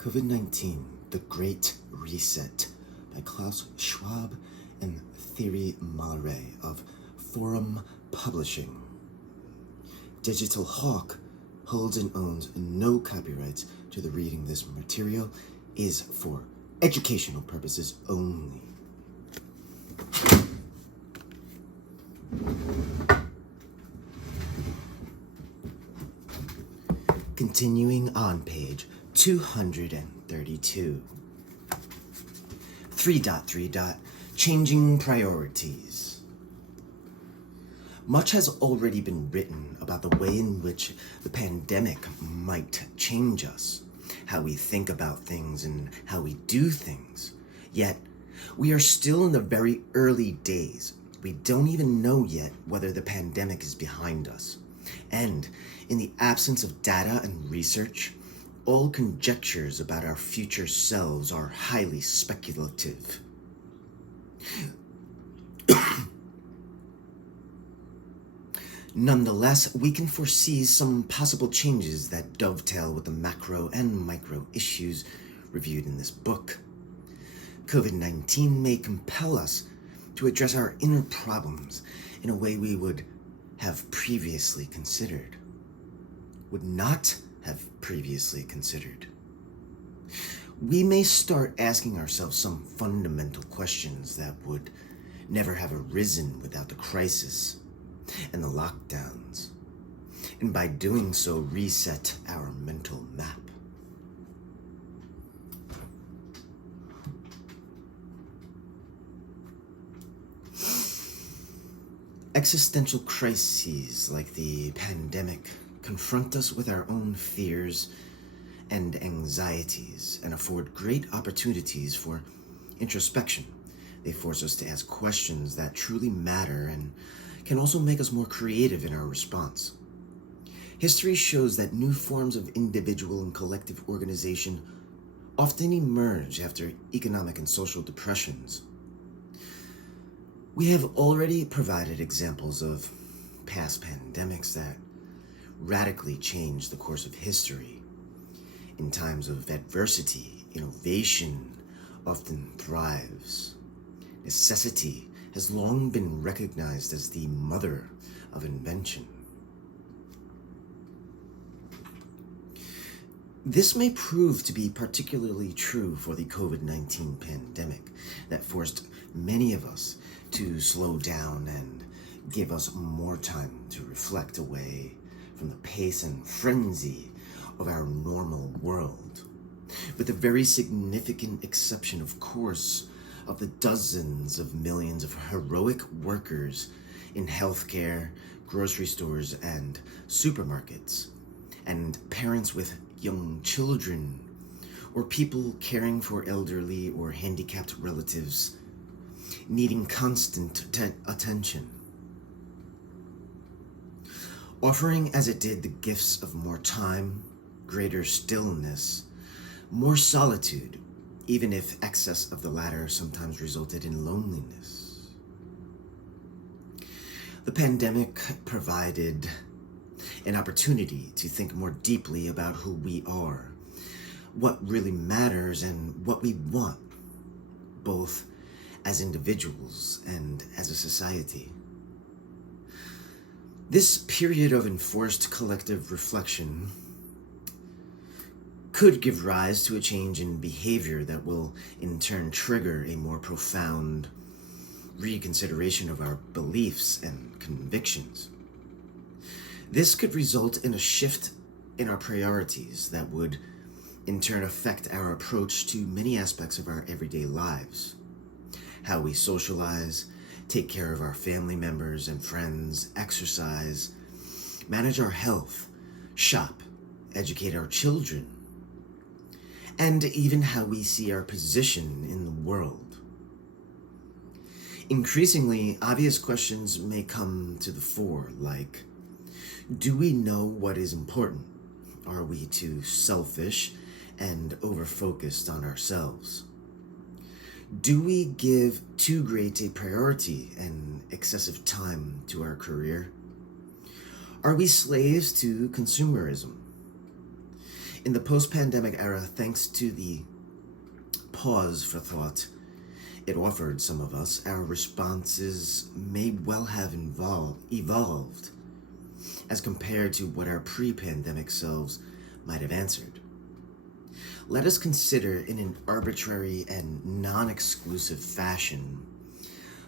COVID-19, The Great Reset by Klaus Schwab and Thierry Malray of Forum Publishing. Digital Hawk holds and owns no copyrights to the reading. This material is for educational purposes only. Continuing on page 232. 3.3. Changing priorities. Much has already been written about the way in which the pandemic might change us, how we think about things and how we do things. Yet, we are still in the very early days. We don't even know yet whether the pandemic is behind us. And in the absence of data and research, all conjectures about our future selves are highly speculative. Nonetheless, we can foresee some possible changes that dovetail with the macro and micro issues reviewed in this book. COVID-19 may compel us to address our inner problems in a way we would not have previously considered. We may start asking ourselves some fundamental questions that would never have arisen without the crisis and the lockdowns, and by doing so reset our mental map. Existential crises like the pandemic confront us with our own fears and anxieties and afford great opportunities for introspection. They force us to ask questions that truly matter and can also make us more creative in our response. History shows that new forms of individual and collective organization often emerge after economic and social depressions. We have already provided examples of past pandemics that radically changed the course of history. In times of adversity, innovation often thrives. Necessity has long been recognized as the mother of invention. This may prove to be particularly true for the COVID-19 pandemic that forced many of us to slow down and give us more time to reflect away from the pace and frenzy of our normal world, with a very significant exception, of course, of the dozens of millions of heroic workers in healthcare, grocery stores, and supermarkets, and parents with young children, or people caring for elderly or handicapped relatives needing constant attention. Offering as it did the gifts of more time, greater stillness, more solitude, even if excess of the latter sometimes resulted in loneliness. The pandemic provided an opportunity to think more deeply about who we are, what really matters, and what we want, both as individuals and as a society. This period of enforced collective reflection could give rise to a change in behavior that will in turn trigger a more profound reconsideration of our beliefs and convictions. This could result in a shift in our priorities that would in turn affect our approach to many aspects of our everyday lives. How we socialize, take care of our family members and friends, exercise, manage our health, shop, educate our children, and even how we see our position in the world. Increasingly, obvious questions may come to the fore, like, do we know what is important? Are we too selfish and over-focused on ourselves? Do we give too great a priority and excessive time to our career? Are we slaves to consumerism? In the post-pandemic era, thanks to the pause for thought it offered some of us, our responses may well have evolved as compared to what our pre-pandemic selves might have answered. Let us consider in an arbitrary and non-exclusive fashion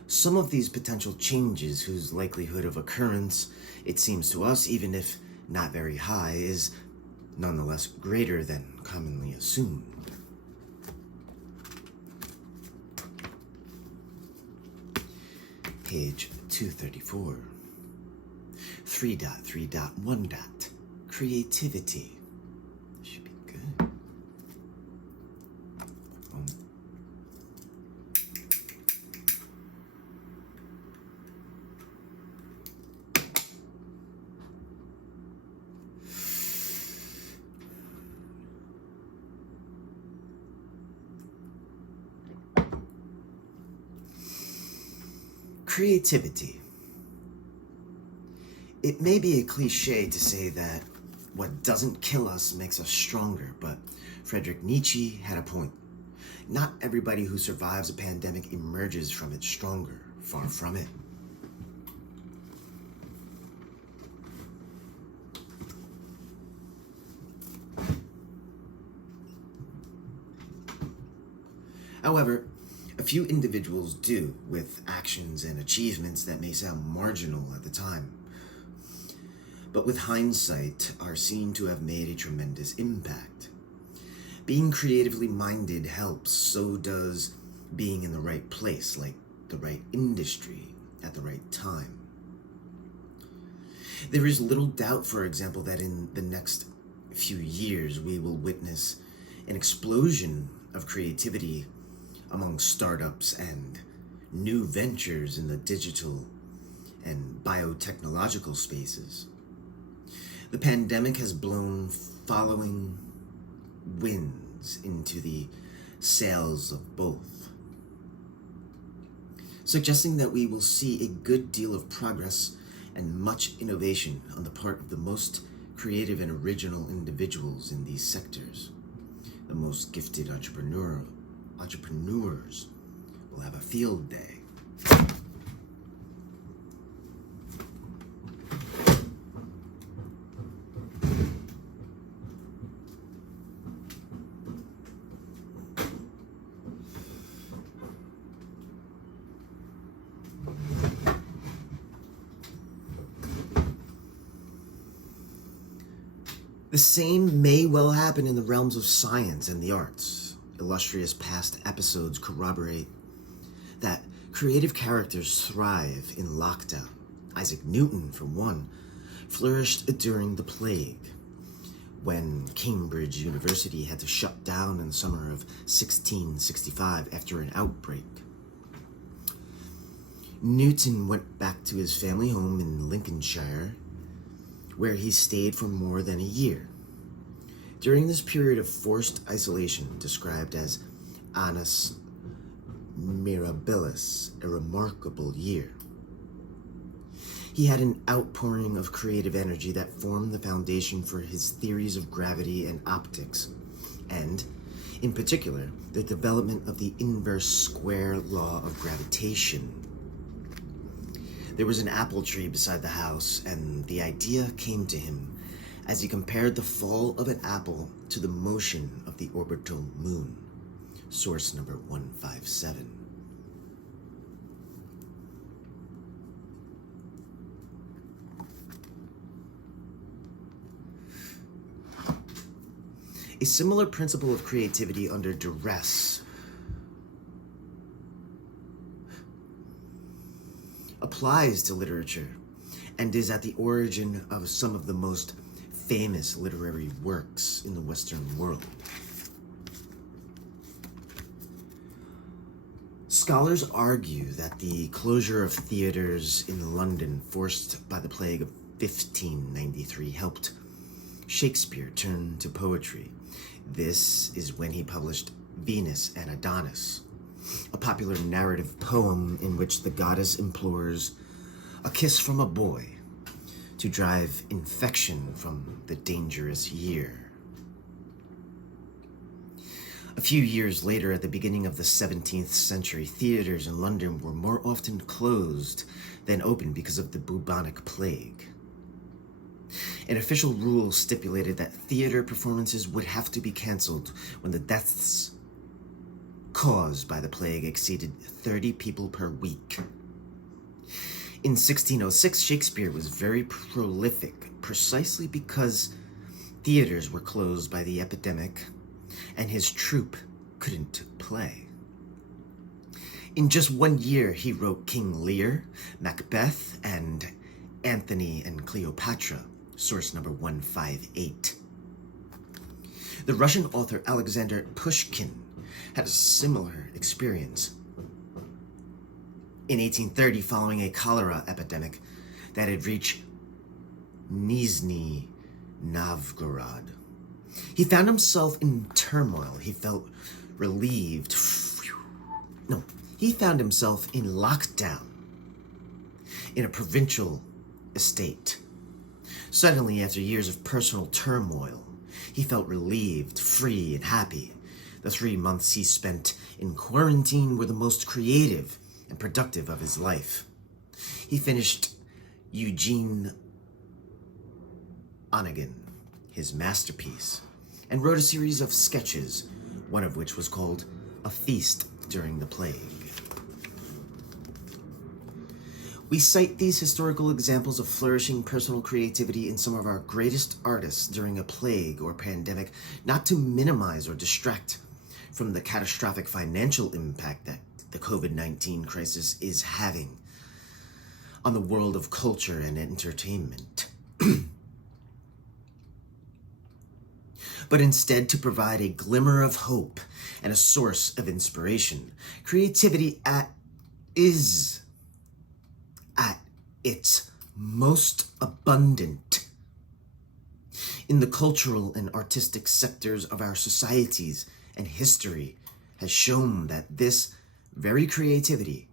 some of these potential changes whose likelihood of occurrence, it seems to us, even if not very high, is nonetheless greater than commonly assumed. Page 234. 3.3.1. Creativity. Should be good. Creativity. It may be a cliche to say that what doesn't kill us makes us stronger, but Friedrich Nietzsche had a point. Not everybody who survives a pandemic emerges from it stronger. Far from it. However, a few individuals do, with actions and achievements that may sound marginal at the time, but with hindsight are seen to have made a tremendous impact. Being creatively minded helps, so does being in the right place, like the right industry, at the right time. There is little doubt, for example, that in the next few years we will witness an explosion of creativity among startups and new ventures in the digital and biotechnological spaces. The pandemic has blown following winds into the sails of both, suggesting that we will see a good deal of progress and much innovation on the part of the most creative and original individuals in these sectors. The most gifted entrepreneurs will have a field day. The same may well happen in the realms of science and the arts. Illustrious past episodes corroborate that creative characters thrive in lockdown. Isaac Newton, for one, flourished during the plague, when Cambridge University had to shut down in the summer of 1665 after an outbreak. Newton went back to his family home in Lincolnshire, where he stayed for more than a year. During this period of forced isolation, described as annus mirabilis, a remarkable year, he had an outpouring of creative energy that formed the foundation for his theories of gravity and optics, and, in particular, the development of the inverse square law of gravitation. There was an apple tree beside the house, and the idea came to him as he compared the fall of an apple to the motion of the orbital moon. Source number 157. A similar principle of creativity under duress applies to literature and is at the origin of some of the most famous literary works in the Western world. Scholars argue that the closure of theaters in London forced by the plague of 1593 helped Shakespeare turn to poetry. This is when he published Venus and Adonis, a popular narrative poem in which the goddess implores a kiss from a boy to drive infection from the dangerous year. A few years later, at the beginning of the 17th century, theaters in London were more often closed than open because of the bubonic plague. An official rule stipulated that theater performances would have to be cancelled when the deaths caused by the plague exceeded 30 people per week. In 1606, Shakespeare was very prolific precisely because theaters were closed by the epidemic and his troupe couldn't play. In just 1 year, he wrote King Lear, Macbeth, and Antony and Cleopatra, source number 158. The Russian author Alexander Pushkin had a similar experience. In 1830, following a cholera epidemic that had reached Nizhny Novgorod, he found himself in turmoil. He felt relieved. He found himself in lockdown in a provincial estate. Suddenly, after years of personal turmoil, he felt relieved, free, and happy. The 3 months he spent in quarantine were the most creative and productive of his life. He finished Eugene Onegin, his masterpiece, and wrote a series of sketches, one of which was called A Feast During the Plague. We cite these historical examples of flourishing personal creativity in some of our greatest artists during a plague or pandemic, not to minimize or distract from the catastrophic financial impact that the COVID-19 crisis is having on the world of culture and entertainment. But instead to provide a glimmer of hope and a source of inspiration. Creativity is at its most abundant in the cultural and artistic sectors of our societies, and history has shown that this very creativity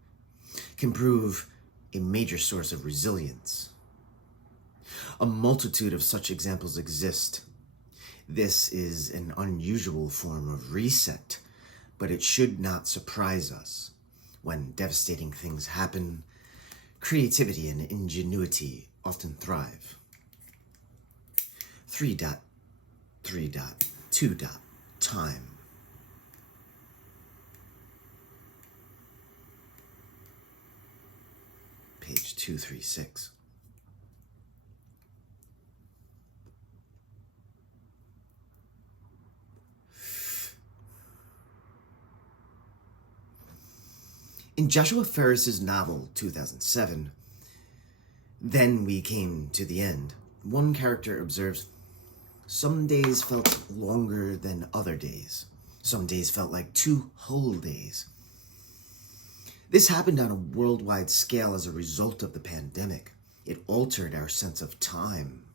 can prove a major source of resilience. A multitude of such examples exist. This is an unusual form of reset, but it should not surprise us. When devastating things happen, creativity and ingenuity often thrive. 3.3.2. Time. Page 236. In Joshua Ferris's novel, 2007, Then We Came to the End, one character observes, "Some days felt longer than other days. Some days felt like 2 whole days." This happened on a worldwide scale as a result of the pandemic. It altered our sense of time.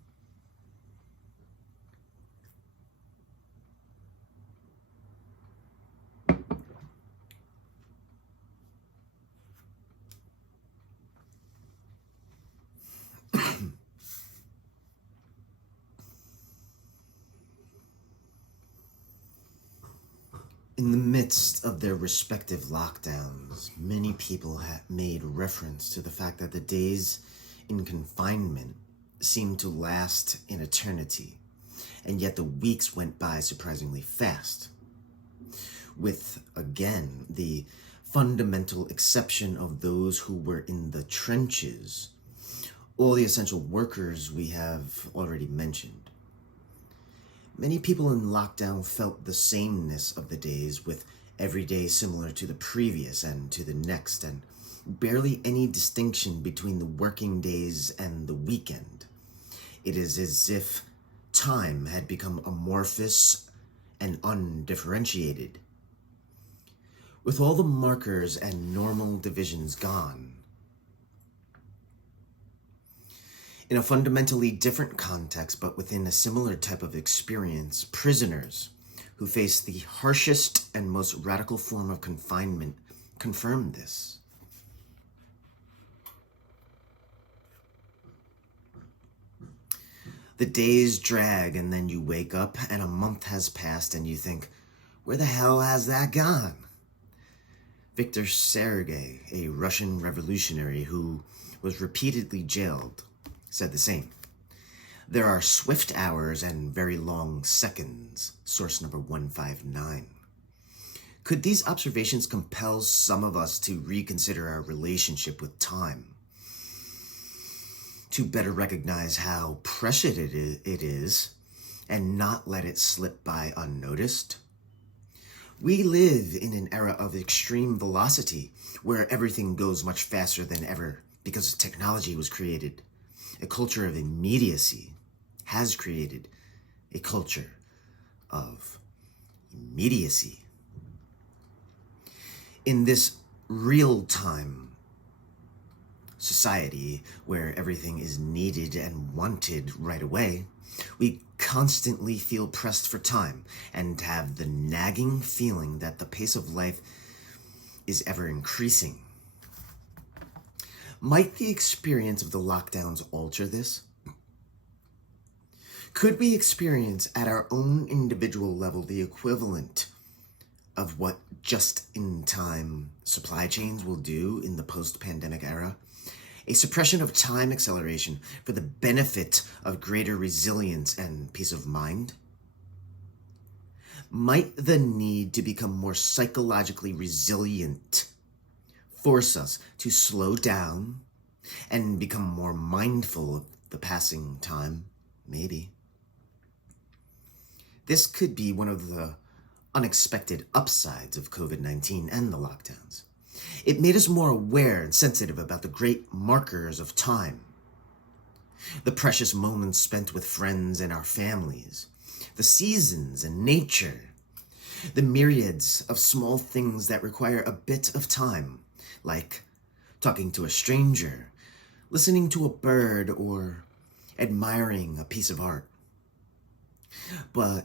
In the midst of their respective lockdowns, many people made reference to the fact that the days in confinement seemed to last an eternity, and yet the weeks went by surprisingly fast. With, again, the fundamental exception of those who were in the trenches, all the essential workers we have already mentioned. Many people in lockdown felt the sameness of the days, with every day similar to the previous and to the next, and barely any distinction between the working days and the weekend. It is as if time had become amorphous and undifferentiated. With all the markers and normal divisions gone, in a fundamentally different context, but within a similar type of experience, prisoners who face the harshest and most radical form of confinement confirm this. The days drag, and then you wake up and a month has passed and you think, Where the hell has that gone? Viktor Sergei, a Russian revolutionary who was repeatedly jailed, said the same. There are swift hours and very long seconds, source number 159. Could these observations compel some of us to reconsider our relationship with time? To better recognize how precious it is and not let it slip by unnoticed? We live in an era of extreme velocity where everything goes much faster than ever because technology was created. A culture of immediacy has created a culture of immediacy. In this real-time society where everything is needed and wanted right away, we constantly feel pressed for time and have the nagging feeling that the pace of life is ever increasing. Might the experience of the lockdowns alter this? Could we experience at our own individual level the equivalent of what just-in-time supply chains will do in the post-pandemic era? A suppression of time acceleration for the benefit of greater resilience and peace of mind? Might the need to become more psychologically resilient force us to slow down and become more mindful of the passing time? Maybe. This could be one of the unexpected upsides of COVID-19 and the lockdowns. It made us more aware and sensitive about the great markers of time. The precious moments spent with friends and our families, the seasons and nature, the myriads of small things that require a bit of time, like talking to a stranger, listening to a bird, or admiring a piece of art. But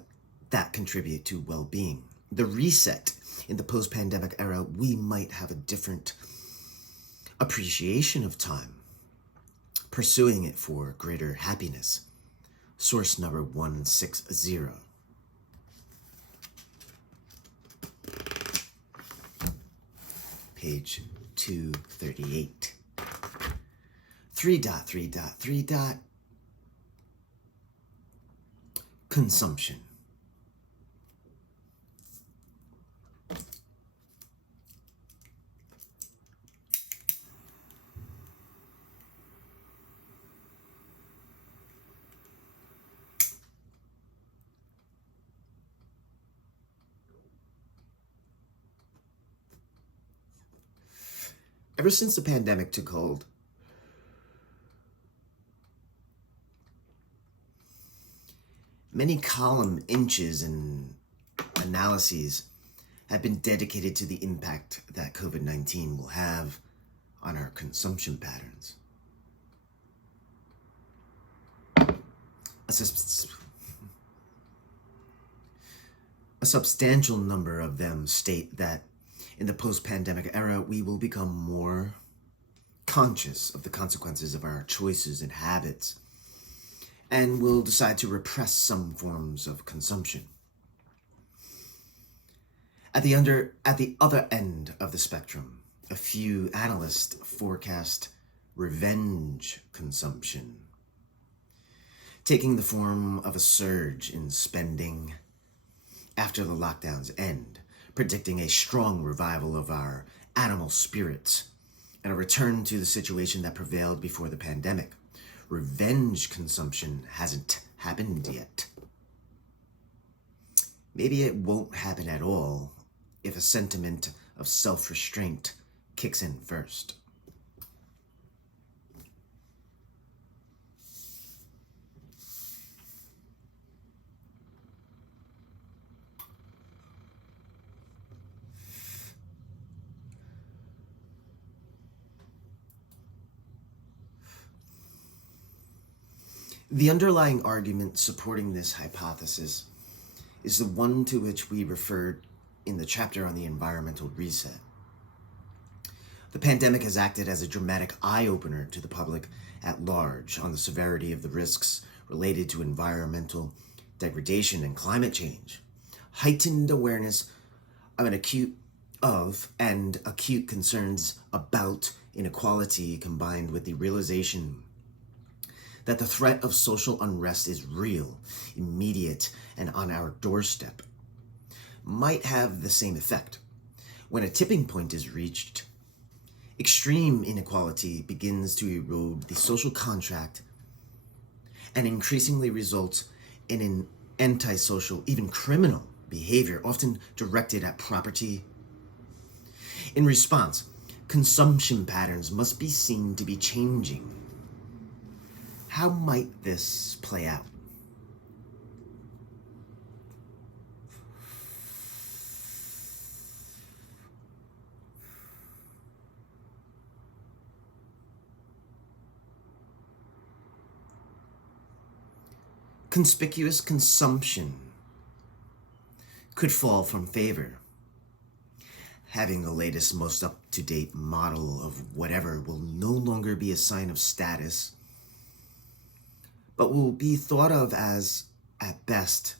that contribute to well-being. The reset in the post-pandemic era, we might have a different appreciation of time, pursuing it for greater happiness. Source number 160. Page 238. 3.3.3. Consumption. Ever since the pandemic took hold, many column inches and analyses have been dedicated to the impact that COVID-19 will have on our consumption patterns. A substantial number of them state that in the post-pandemic era, we will become more conscious of the consequences of our choices and habits, and will decide to repress some forms of consumption. At the other end of the spectrum, a few analysts forecast revenge consumption, taking the form of a surge in spending after the lockdowns end, predicting a strong revival of our animal spirits and a return to the situation that prevailed before the pandemic. Revenge consumption hasn't happened yet. Maybe it won't happen at all if a sentiment of self-restraint kicks in first. The underlying argument supporting this hypothesis is the one to which we referred in the chapter on the environmental reset. The pandemic has acted as a dramatic eye-opener to the public at large on the severity of the risks related to environmental degradation and climate change. heightened awareness of acute concerns about inequality, combined with the realization that the threat of social unrest is real, immediate, and on our doorstep, might have the same effect. When a tipping point is reached, extreme inequality begins to erode the social contract and increasingly results in an antisocial, even criminal behavior, often directed at property. In response, consumption patterns must be seen to be changing. How might this play out? Conspicuous consumption could fall from favor. Having the latest, most up-to-date model of whatever will no longer be a sign of status, but will be thought of as, at best,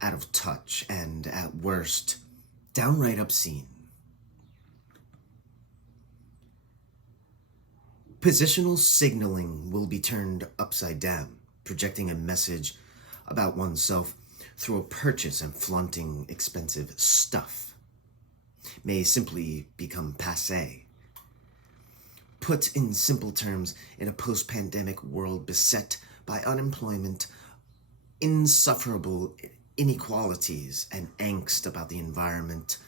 out of touch, and at worst, downright obscene. Positional signaling will be turned upside down, projecting a message about oneself through a purchase and flaunting expensive stuff may simply become passé. Put in simple terms, in a post-pandemic world beset by unemployment, insufferable inequalities, and angst about the environment,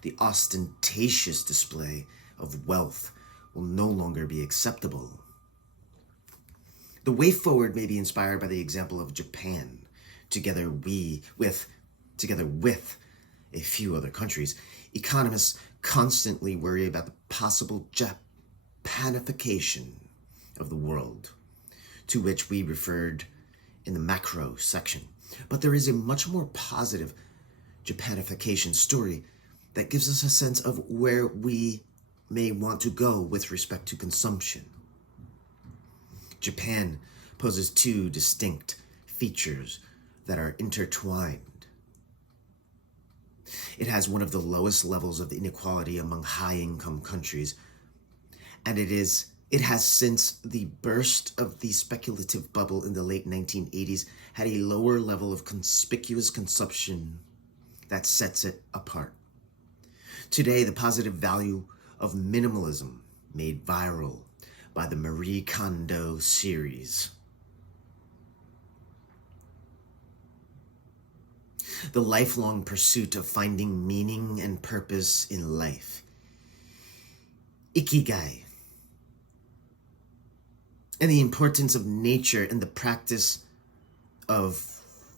the ostentatious display of wealth will no longer be acceptable. The way forward may be inspired by the example of Japan, together with a few other countries. Economists constantly worry about the possible Japanification of the world, to which we referred in the macro section. But there is a much more positive Japanification story that gives us a sense of where we may want to go with respect to consumption. Japan poses two distinct features that are intertwined. It has one of the lowest levels of inequality among high-income countries, and it has since the burst of the speculative bubble in the late 1980s had a lower level of conspicuous consumption that sets it apart. Today, the positive value of minimalism, made viral by the Marie Kondo series. The lifelong pursuit of finding meaning and purpose in life. Ikigai. And the importance of nature and the practice of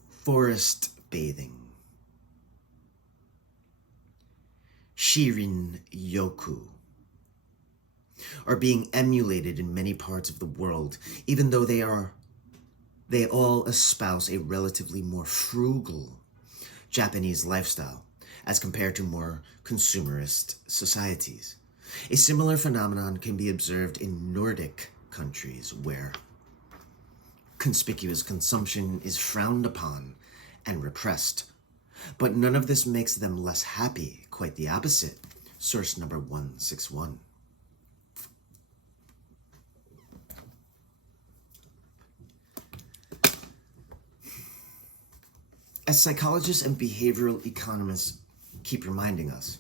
forest bathing. Shirin Yoku are being emulated in many parts of the world, even though they all espouse a relatively more frugal Japanese lifestyle as compared to more consumerist societies. A similar phenomenon can be observed in Nordic countries where conspicuous consumption is frowned upon and repressed. But none of this makes them less happy, quite the opposite. Source number 161. As psychologists and behavioral economists keep reminding us,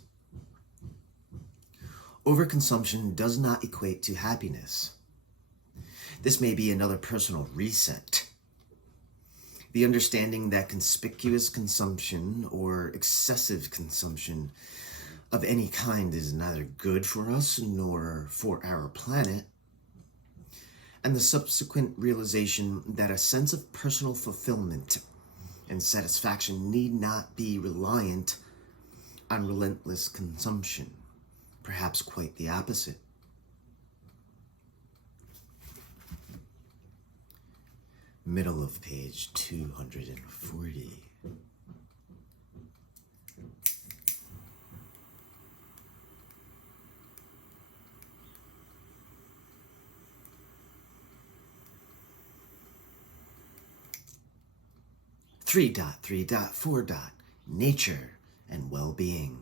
overconsumption does not equate to happiness. This may be another personal reset. The understanding that conspicuous consumption or excessive consumption of any kind is neither good for us nor for our planet, and the subsequent realization that a sense of personal fulfillment and satisfaction need not be reliant on relentless consumption, perhaps quite the opposite. Middle of page 240. Three dot, 4 dot. nature, and well-being.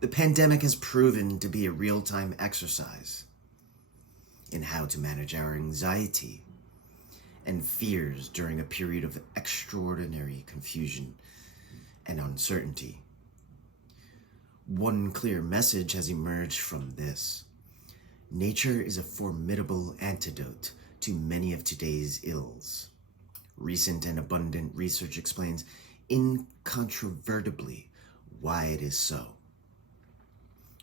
The pandemic has proven to be a real-time exercise in how to manage our anxiety and fears during a period of extraordinary confusion and uncertainty. One clear message has emerged from this. Nature is a formidable antidote to many of today's ills. Recent and abundant research explains incontrovertibly why it is so.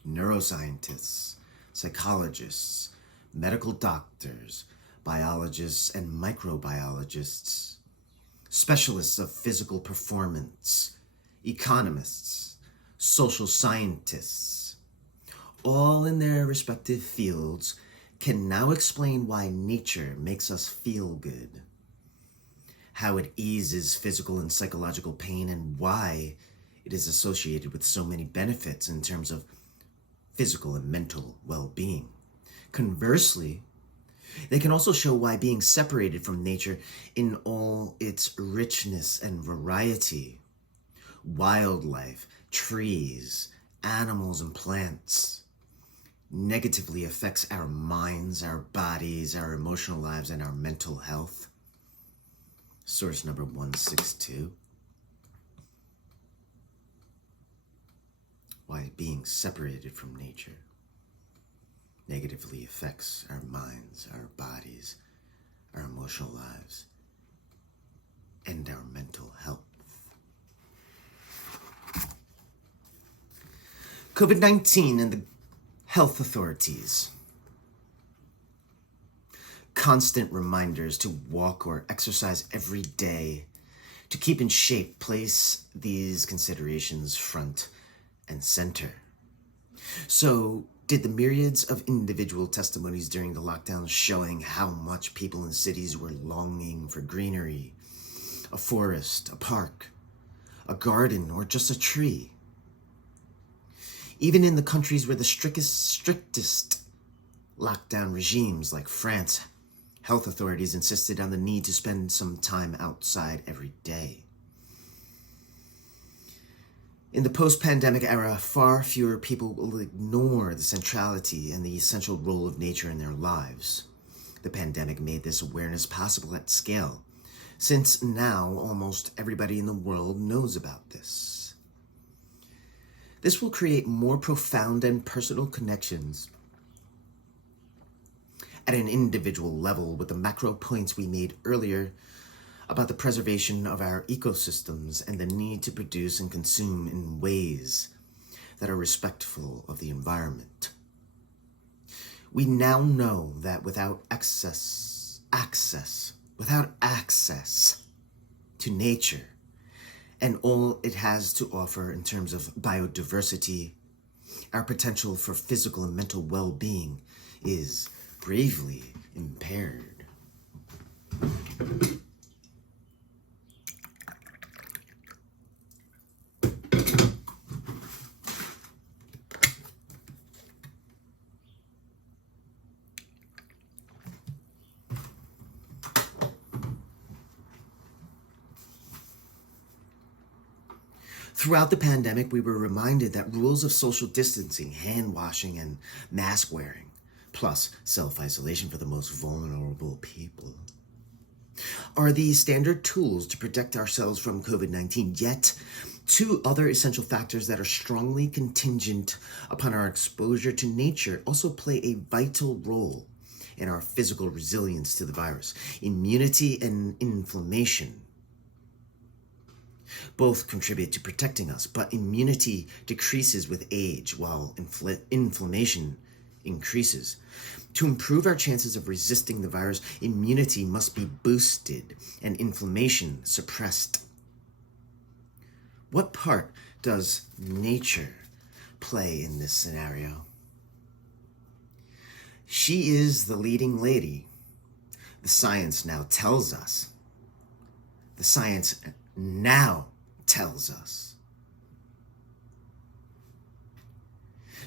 Neuroscientists, psychologists, medical doctors, biologists and microbiologists, specialists of physical performance, economists, social scientists, all in their respective fields can now explain why nature makes us feel good, how it eases physical and psychological pain, and why it is associated with so many benefits in terms of physical and mental well-being. Conversely, they can also show why being separated from nature in all its richness and variety, wildlife, trees, animals, and plants, negatively affects our minds, our bodies, our emotional lives, and our mental health. Source number 162. Why being separated from nature negatively affects our minds, our bodies, our emotional lives, and our mental health. COVID-19 and the health authorities. Constant reminders to walk or exercise every day to keep in shape place these considerations front and center. So, did the myriads of individual testimonies during the lockdown showing how much people in cities were longing for greenery, a forest, a park, a garden, or just a tree? Even in the countries where the strictest lockdown regimes like France, health authorities insisted on the need to spend some time outside every day. In the post-pandemic era, far fewer people will ignore the centrality and the essential role of nature in their lives. The pandemic made this awareness possible at scale, since now almost everybody in the world knows about this. This will create more profound and personal connections at an individual level with the macro points we made earlier about the preservation of our ecosystems and the need to produce and consume in ways that are respectful of the environment. We now know that without access to nature and all it has to offer in terms of biodiversity, our potential for physical and mental well-being is gravely impaired. Throughout the pandemic, we were reminded that rules of social distancing, hand washing, and mask wearing, plus self-isolation for the most vulnerable people, are the standard tools to protect ourselves from COVID-19. Yet, two other essential factors that are strongly contingent upon our exposure to nature also play a vital role in our physical resilience to the virus: immunity and inflammation. Both contribute to protecting us, but immunity decreases with age while inflammation increases. To improve our chances of resisting the virus, immunity must be boosted and inflammation suppressed. What part does nature play in this scenario? She is the leading lady. The science now tells us. The science now tells us.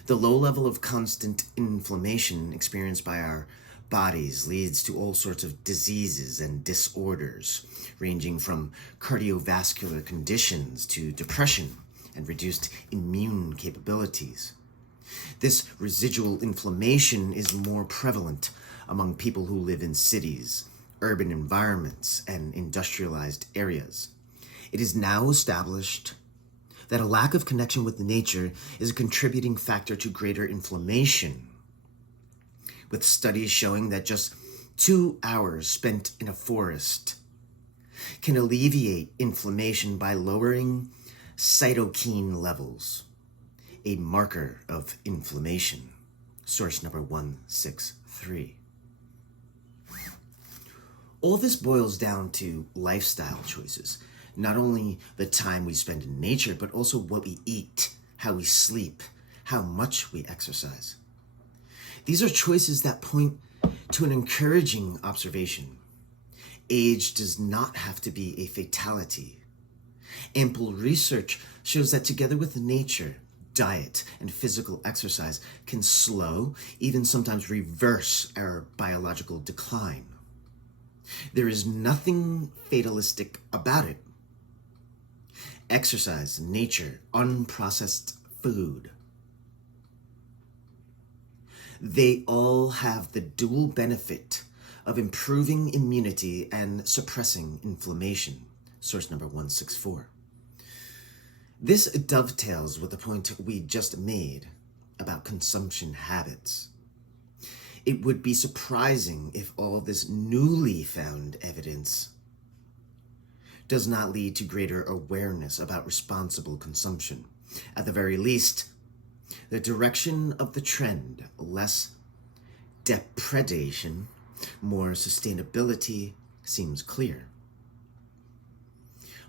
The low level of constant inflammation experienced by our bodies leads to all sorts of diseases and disorders, ranging from cardiovascular conditions to depression and reduced immune capabilities. This residual inflammation is more prevalent among people who live in cities, urban environments, and industrialized areas. It is now established that a lack of connection with nature is a contributing factor to greater inflammation, with studies showing that just 2 hours spent in a forest can alleviate inflammation by lowering cytokine levels, a marker of inflammation. Source number 163. All this boils down to lifestyle choices. Not only the time we spend in nature, but also what we eat, how we sleep, how much we exercise. These are choices that point to an encouraging observation. Age does not have to be a fatality. Ample research shows that together with nature, diet, and physical exercise can slow, even sometimes reverse our biological decline. There is nothing fatalistic about it. Exercise, nature, unprocessed food. They all have the dual benefit of improving immunity and suppressing inflammation. Source number 164. This dovetails with the point we just made about consumption habits. It would be surprising if all this newly found evidence does not lead to greater awareness about responsible consumption. At the very least, the direction of the trend, less depredation, more sustainability, seems clear.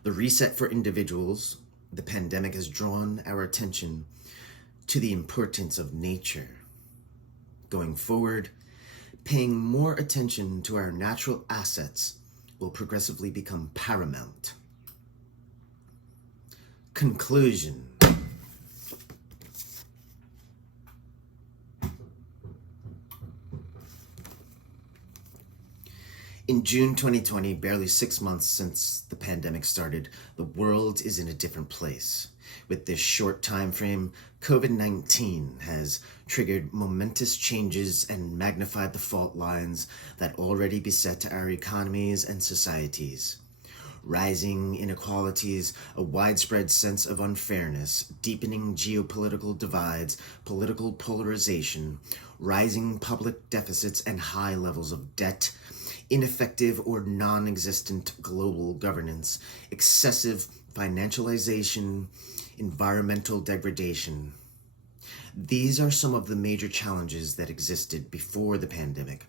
The reset for individuals, the pandemic has drawn our attention to the importance of nature. Going forward, paying more attention to our natural assets will progressively become paramount. Conclusion. In June 2020, barely 6 months since the pandemic started, the world is in a different place. With this short time frame, COVID-19 has triggered momentous changes and magnified the fault lines that already beset our economies and societies. Rising inequalities, a widespread sense of unfairness, deepening geopolitical divides, political polarization, rising public deficits and high levels of debt, ineffective or non-existent global governance, excessive financialization, environmental degradation. These are some of the major challenges that existed before the pandemic.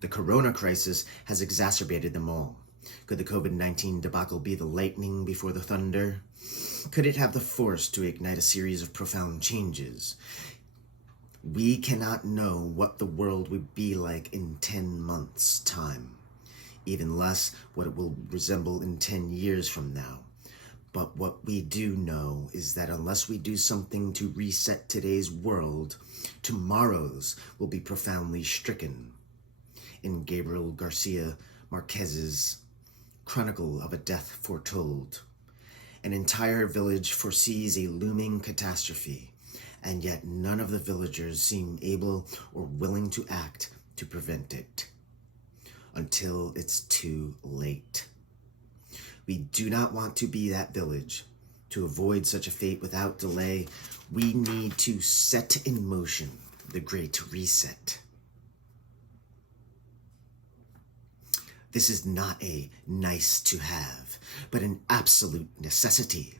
The corona crisis has exacerbated them all. Could the COVID-19 debacle be the lightning before the thunder? Could it have the force to ignite a series of profound changes? We cannot know what the world would be like in 10 months' time, even less what it will resemble in 10 years from now. But what we do know is that unless we do something to reset today's world, tomorrow's will be profoundly stricken. In Gabriel Garcia Marquez's Chronicle of a Death Foretold, an entire village foresees a looming catastrophe, and yet none of the villagers seem able or willing to act to prevent it. Until it's too late. We do not want to be that village. To avoid such a fate without delay, we need to set in motion the Great Reset. This is not a nice to have, but an absolute necessity.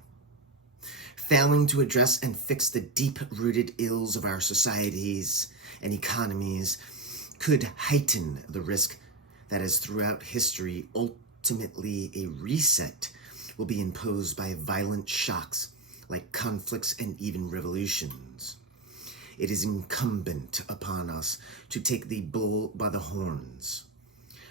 Failing to address and fix the deep-rooted ills of our societies and economies could heighten the risk that as throughout history, ultimately a reset will be imposed by violent shocks like conflicts and even revolutions. It is incumbent upon us to take the bull by the horns.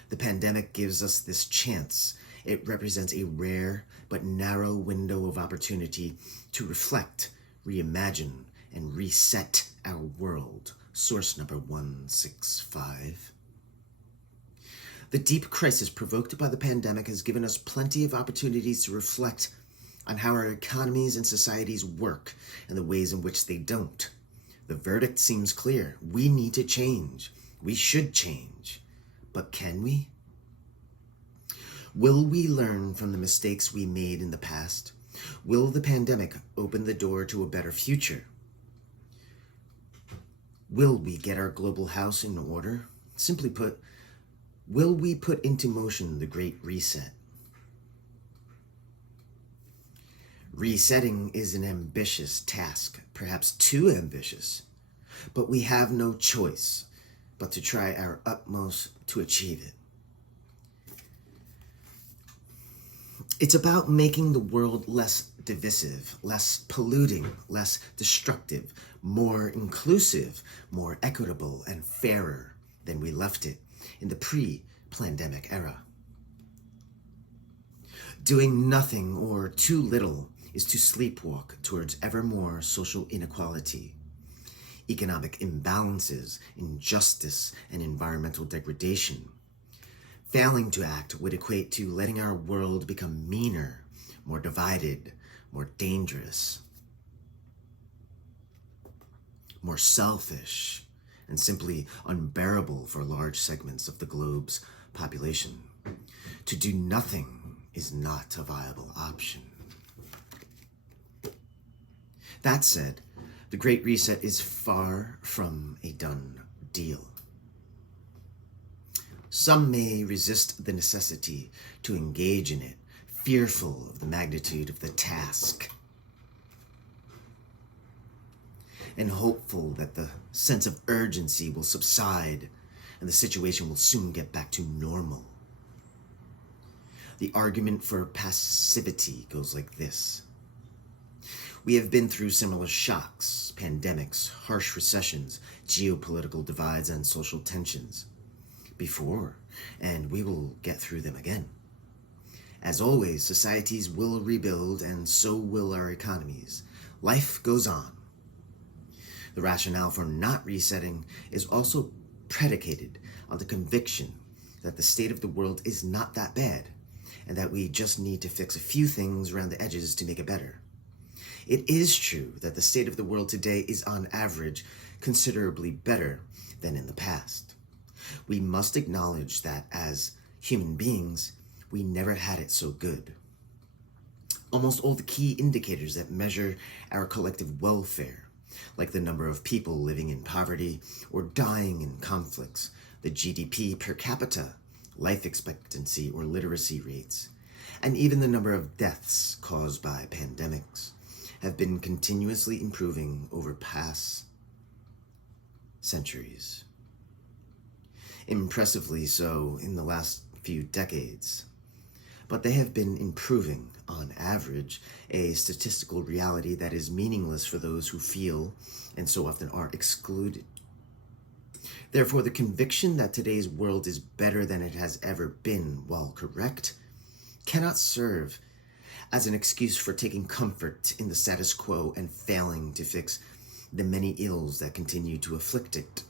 The pandemic gives us this chance. It represents a rare but narrow window of opportunity to reflect, reimagine, and reset our world. Source number 165. The deep crisis provoked by the pandemic has given us plenty of opportunities to reflect on how our economies and societies work and the ways in which they don't. The verdict seems clear. We need to change. We should change. But can we? Will we learn from the mistakes we made in the past? Will the pandemic open the door to a better future? Will we get our global house in order? Simply put, will we put into motion the Great Reset? Resetting is an ambitious task, perhaps too ambitious, but we have no choice but to try our utmost to achieve it. It's about making the world less divisive, less polluting, less destructive, more inclusive, more equitable, and fairer than we left it in the pre-pandemic era. Doing nothing or too little is to sleepwalk towards ever more social inequality, economic imbalances, injustice, and environmental degradation. Failing to act would equate to letting our world become meaner, more divided, more dangerous, more selfish, and simply unbearable for large segments of the globe's population. To do nothing is not a viable option. That said, the Great Reset is far from a done deal. Some may resist the necessity to engage in it, fearful of the magnitude of the task, and hopeful that the sense of urgency will subside and the situation will soon get back to normal. The argument for passivity goes like this. We have been through similar shocks, pandemics, harsh recessions, geopolitical divides, and social tensions before, and we will get through them again. As always, societies will rebuild, and so will our economies. Life goes on. The rationale for not resetting is also predicated on the conviction that the state of the world is not that bad, and that we just need to fix a few things around the edges to make it better. It is true that the state of the world today is on average considerably better than in the past. We must acknowledge that as human beings, we never had it so good. Almost all the key indicators that measure our collective welfare, like the number of people living in poverty or dying in conflicts, the GDP per capita, life expectancy or literacy rates, and even the number of deaths caused by pandemics, have been continuously improving over past centuries. Impressively so in the last few decades. But they have been improving, on average, a statistical reality that is meaningless for those who feel, and so often are, excluded. Therefore, the conviction that today's world is better than it has ever been, while correct, cannot serve as an excuse for taking comfort in the status quo and failing to fix the many ills that continue to afflict it.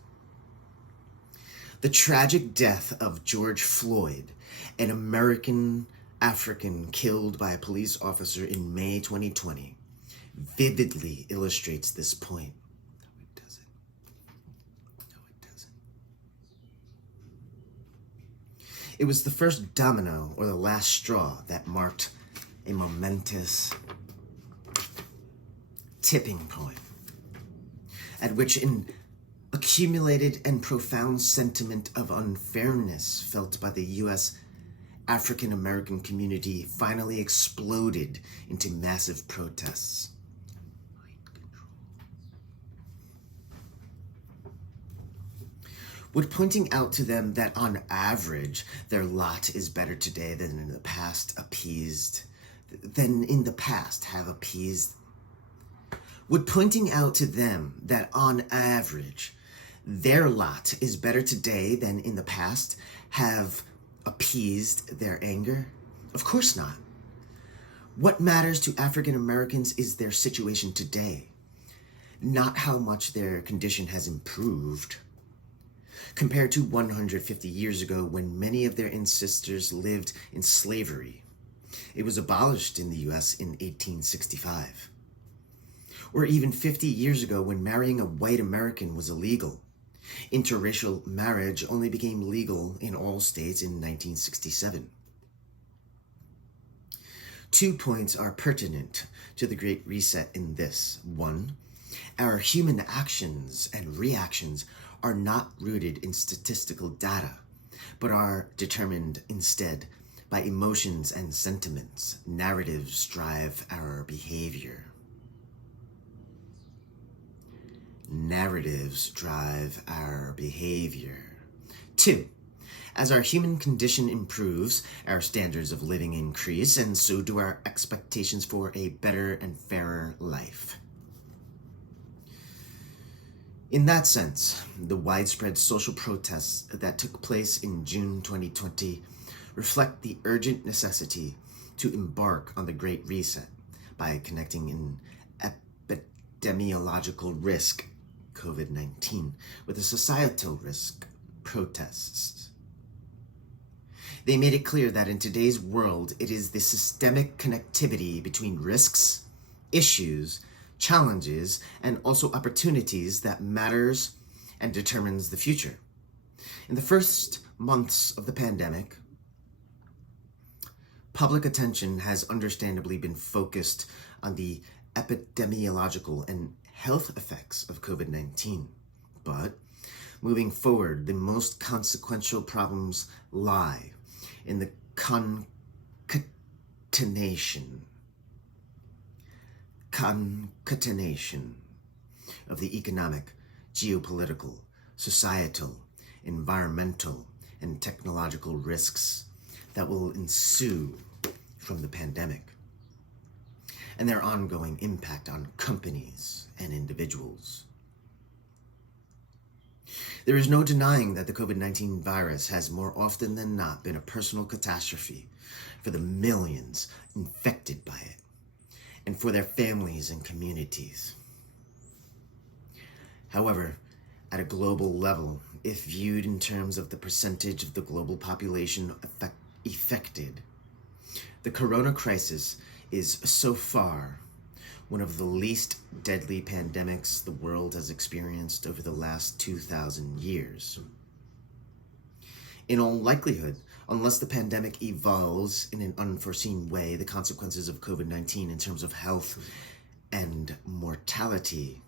The tragic death of George Floyd, an American African killed by a police officer in May 2020, vividly illustrates this point. No, it doesn't. No, it doesn't. It was the first domino or the last straw that marked a momentous tipping point at which an accumulated and profound sentiment of unfairness felt by the U.S. African American community finally exploded into massive protests. Would pointing out to them that on average their lot is better today than in the past have appeased? Would pointing out to them that on average their lot is better today than in the past have appeased their anger? Of course not. What matters to African Americans is their situation today. not how much their condition has improved. Compared to 150 years ago when many of their ancestors lived in slavery. It was abolished in the US in 1865. Or even 50 years ago when marrying a white American was illegal. Interracial marriage only became legal in all states in 1967. 2 points are pertinent to the Great Reset in this. 1, our human actions and reactions are not rooted in statistical data, but are determined instead by emotions and sentiments. Narratives drive our behavior. Narratives drive our behavior. 2, as our human condition improves, our standards of living increase, and so do our expectations for a better and fairer life. In that sense, the widespread social protests that took place in June 2020 reflect the urgent necessity to embark on the Great Reset by connecting an epidemiological risk, COVID-19, with a societal risk, protests. They made it clear that in today's world, it is the systemic connectivity between risks, issues, challenges, and also opportunities that matters and determines the future. In the first months of the pandemic, public attention has understandably been focused on the epidemiological and health effects of COVID-19. But moving forward, the most consequential problems lie in the concatenation of the economic, geopolitical, societal, environmental, and technological risks that will ensue from the pandemic, and their ongoing impact on companies and individuals. There is no denying that the COVID-19 virus has more often than not been a personal catastrophe for the millions infected by it, and for their families and communities. However, at a global level, if viewed in terms of the percentage of the global population affected, the corona crisis is so far one of the least deadly pandemics the world has experienced over the last 2,000 years. In all likelihood, unless the pandemic evolves in an unforeseen way, the consequences of COVID-19 in terms of health and mortality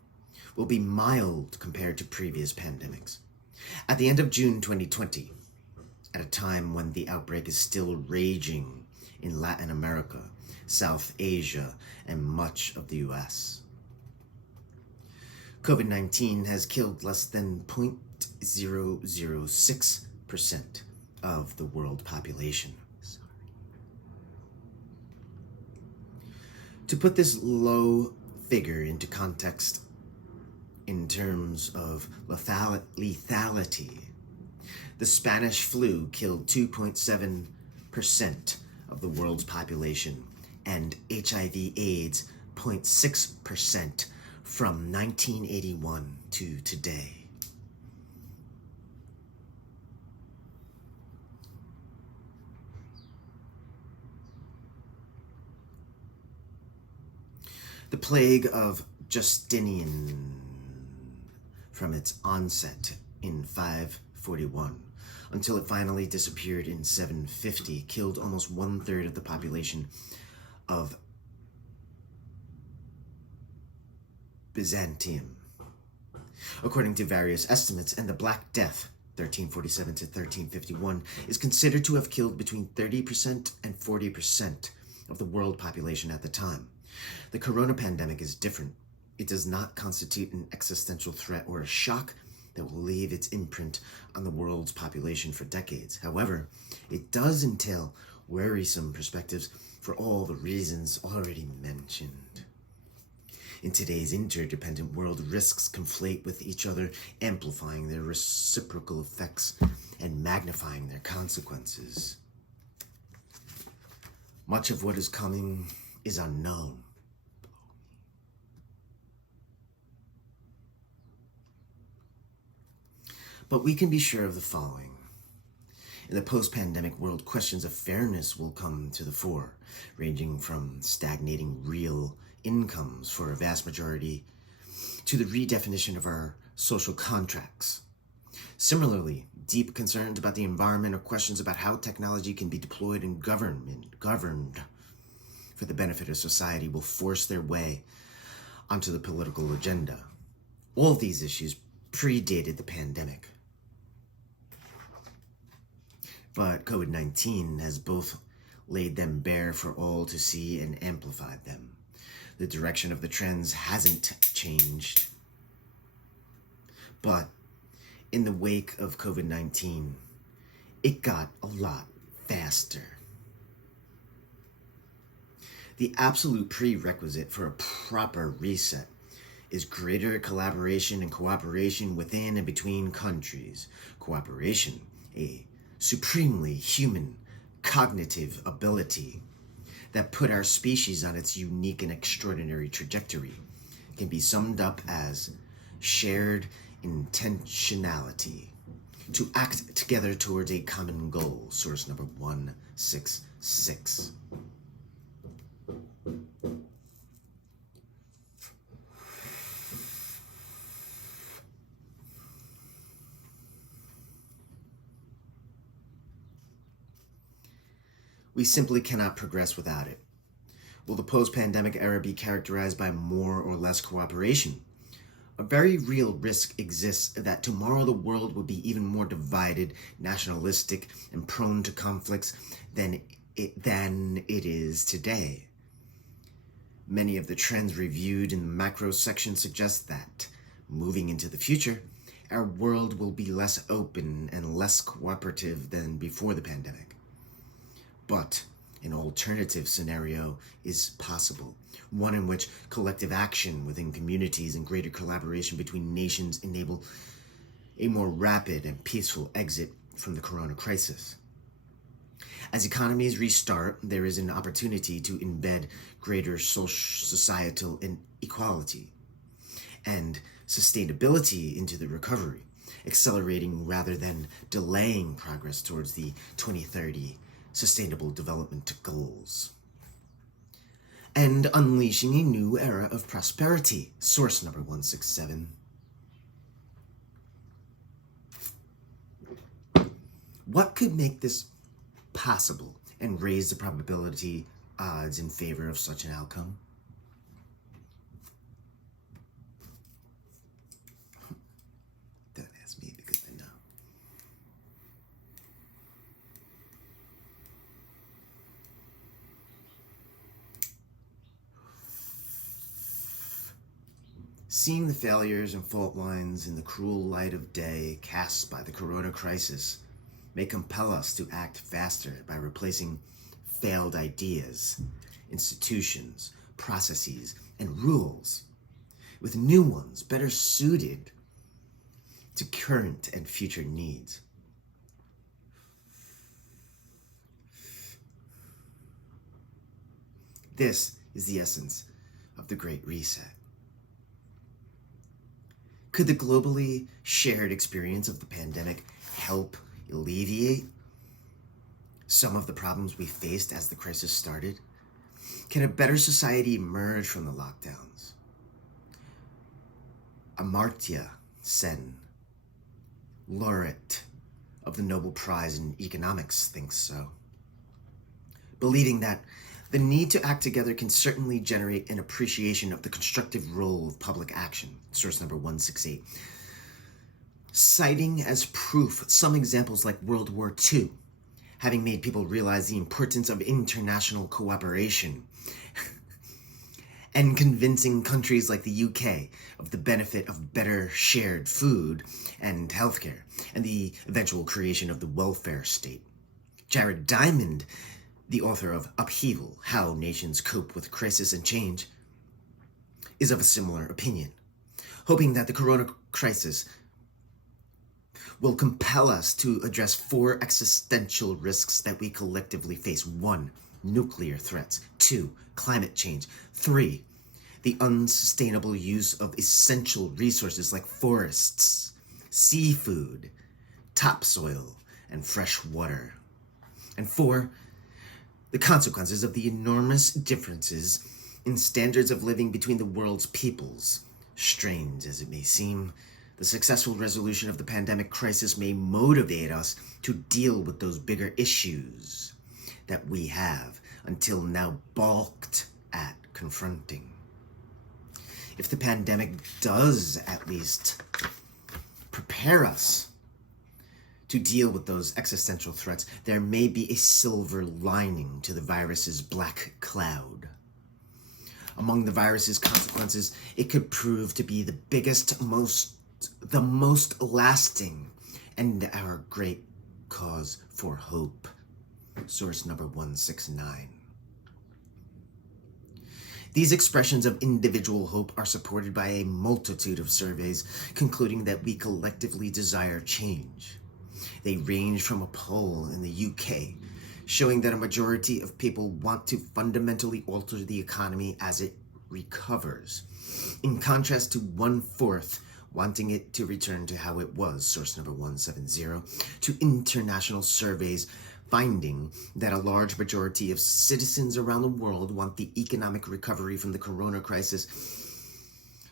will be mild compared to previous pandemics. At the end of June 2020, at a time when the outbreak is still raging in Latin America, South Asia, and much of the US, COVID-19 has killed less than 0.006% of the world population. To put this low figure into context in terms of lethality, the Spanish flu killed 2.7% of the world's population, and HIV/AIDS 0.6% from 1981 to today. The plague of Justinian, from its onset in 541 until it finally disappeared in 750, killed almost 1/3 of the population of Byzantium, according to various estimates, and the Black Death, 1347 to 1351, is considered to have killed between 30% and 40% of the world population at the time. The corona pandemic is different. It does not constitute an existential threat or a shock that will leave its imprint on the world's population for decades. However, it does entail worrisome perspectives for all the reasons already mentioned. In today's interdependent world, risks conflate with each other, amplifying their reciprocal effects and magnifying their consequences. Much of what is coming is unknown. But we can be sure of the following. In the post-pandemic world, questions of fairness will come to the fore, ranging from stagnating real incomes for a vast majority to the redefinition of our social contracts. Similarly, deep concerns about the environment or questions about how technology can be deployed and governed for the benefit of society will force their way onto the political agenda. All of these issues predated the pandemic. But COVID-19 has both laid them bare for all to see and amplified them. The direction of the trends hasn't changed. But in the wake of COVID-19, it got a lot faster. The absolute prerequisite for a proper reset is greater collaboration and cooperation within and between countries. Cooperation, a supremely human cognitive ability that put our species on its unique and extraordinary trajectory, can be summed up as shared intentionality to act together towards a common goal. Source number 166. We simply cannot progress without it. Will the post-pandemic era be characterized by more or less cooperation? A very real risk exists that tomorrow the world will be even more divided, nationalistic, and prone to conflicts than it is today. Many of the trends reviewed in the macro section suggest that, moving into the future, our world will be less open and less cooperative than before the pandemic. But an alternative scenario is possible, one in which collective action within communities and greater collaboration between nations enable a more rapid and peaceful exit from the corona crisis. As economies restart, there is an opportunity to embed greater societal inequality and sustainability into the recovery, accelerating rather than delaying progress towards the 2030 Sustainable Development Goals, and unleashing a new era of prosperity. Source number 167. What could make this possible and raise the probability odds in favor of such an outcome? Don't ask me because I know. Seeing the failures and fault lines in the cruel light of day cast by the corona crisis may compel us to act faster by replacing failed ideas, institutions, processes, and rules with new ones better suited to current and future needs. This is the essence of the Great Reset. Could the globally shared experience of the pandemic help alleviate some of the problems we faced as the crisis started? Can a better society emerge from the lockdowns? Amartya Sen, laureate of the Nobel Prize in Economics, thinks so, believing that the need to act together can certainly generate an appreciation of the constructive role of public action. Source number 168. Citing as proof some examples like World War II, having made people realize the importance of international cooperation, and convincing countries like the UK of the benefit of better shared food and healthcare, and the eventual creation of the welfare state. Jared Diamond, the author of Upheaval, How Nations Cope with Crisis and Change, is of a similar opinion, hoping that the corona crisis will compel us to address 4 existential risks that we collectively face. 1, nuclear threats. 2, climate change. 3, the unsustainable use of essential resources like forests, seafood, topsoil, and fresh water. And 4, the consequences of the enormous differences in standards of living between the world's peoples. Strange as it may seem, the successful resolution of the pandemic crisis may motivate us to deal with those bigger issues that we have until now balked at confronting. If the pandemic does at least prepare us to deal with those existential threats, there may be a silver lining to the virus's black cloud. Among the virus's consequences, it could prove to be the biggest, the most lasting, and our great cause for hope. Source number 169. These expressions of individual hope are supported by a multitude of surveys concluding that we collectively desire change. They range from a poll in the UK showing that a majority of people want to fundamentally alter the economy as it recovers, in contrast to 1/4 wanting it to return to how it was, source number 170, to international surveys finding that a large majority of citizens around the world want the economic recovery from the corona crisis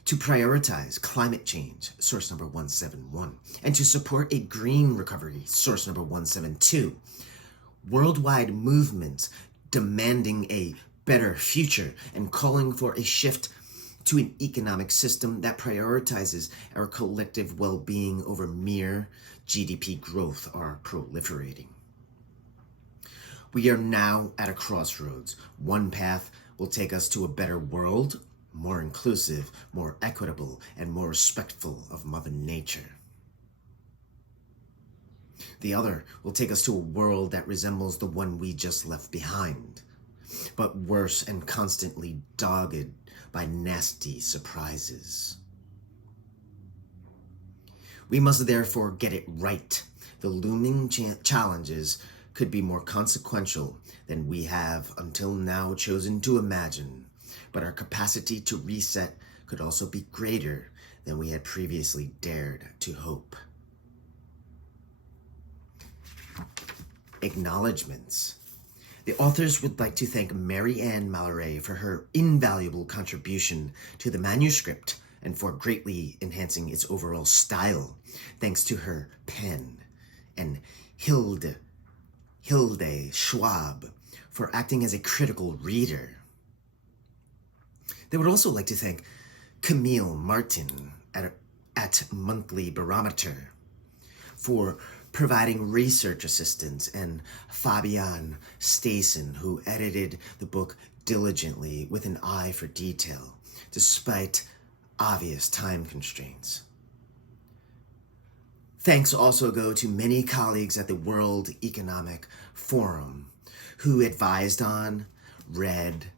to prioritize climate change, source number 171, and to support a green recovery, source number 172. Worldwide movements demanding a better future and calling for a shift to an economic system that prioritizes our collective well-being over mere GDP growth are proliferating. We are now at a crossroads. One path will take us to a better world, more inclusive, more equitable, and more respectful of Mother Nature. The other will take us to a world that resembles the one we just left behind, but worse and constantly dogged by nasty surprises. We must therefore get it right. The looming challenges could be more consequential than we have until now chosen to imagine, but our capacity to reset could also be greater than we had previously dared to hope. Acknowledgements. The authors would like to thank Mary Ann Mallory for her invaluable contribution to the manuscript and for greatly enhancing its overall style, thanks to her pen, and Hilde Schwab for acting as a critical reader. They would also like to thank Camille Martin at Monthly Barometer for providing research assistance, and Fabian Stason, who edited the book diligently with an eye for detail, despite obvious time constraints. Thanks also go to many colleagues at the World Economic Forum who advised on, read,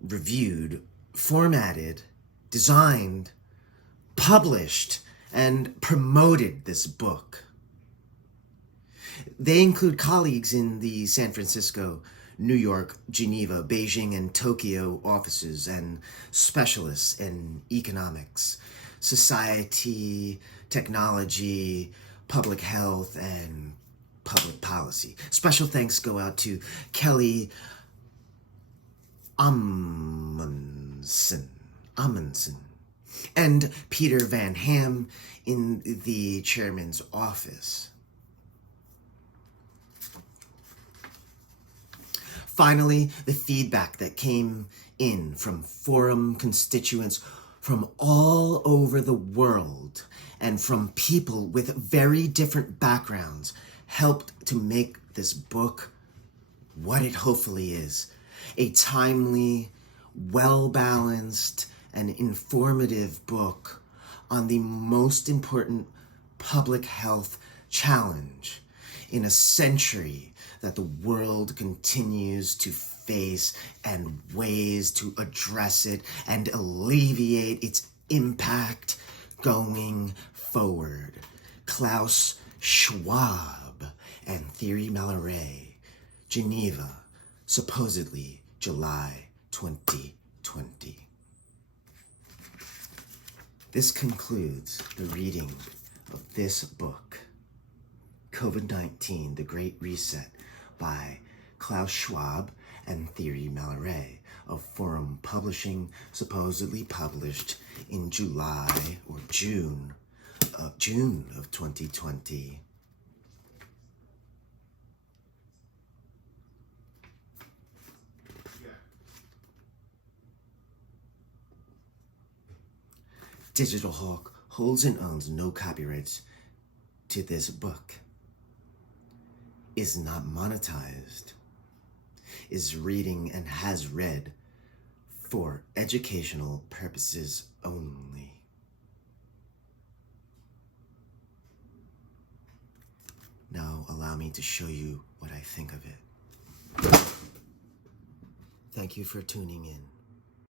reviewed, formatted, designed, published, and promoted this book. They include colleagues in the San Francisco, New York, Geneva, Beijing, and Tokyo offices, and specialists in economics, society, technology, public health, and public policy. Special thanks go out to Kelly Amundsen, and Peter Van Ham in the chairman's office. Finally, the feedback that came in from forum constituents from all over the world and from people with very different backgrounds helped to make this book what it hopefully is: a timely, well-balanced, and informative book on the most important public health challenge in a century that the world continues to face, and ways to address it and alleviate its impact going forward. Klaus Schwab and Thierry Mallory, Geneva, supposedly July 2020. This concludes the reading of this book, COVID-19, The Great Reset by Klaus Schwab and Thierry Malloret of Forum Publishing, supposedly published in June of 2020. Digital Hawk holds and owns no copyrights to this book, is not monetized, is reading and has read for educational purposes only. Now allow me to show you what I think of it. Thank you for tuning in.